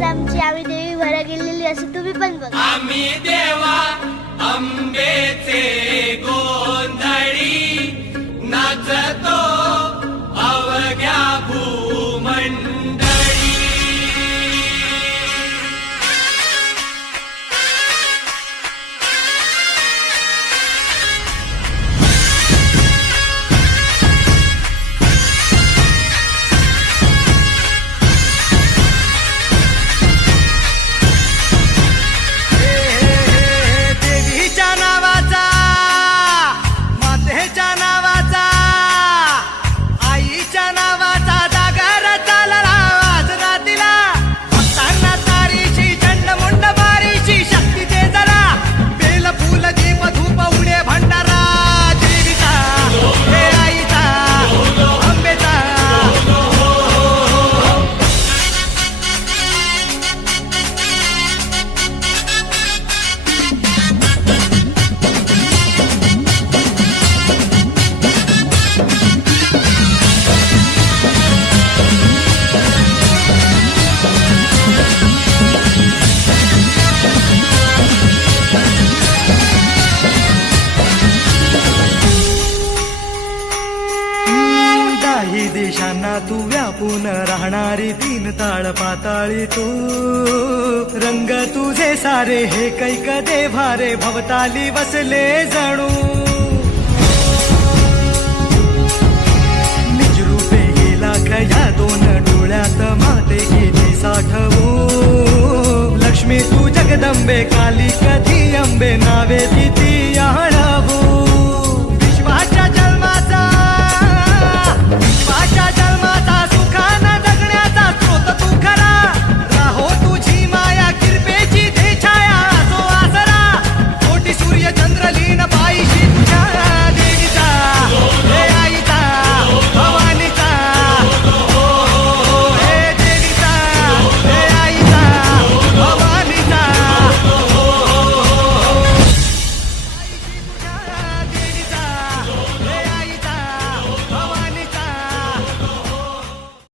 आज आमची आवी देवी वर गेलेली अशी तुम्ही पण बघा. आम्ही देवा अंबेचे गोंधळी नाचतो अवघ्या भूमंडळी. देशांना तू व्यापून राहणारी तीन ताळ पाताळी तू. रंग तुझे सारे हे कैक देभारे भवताली बसले जणू. निजरूपे गेला खया दोन डोळ्यात माते गेली साठवू. लक्ष्मी तू जगदंबे काली कधी अंबे नावे तिथे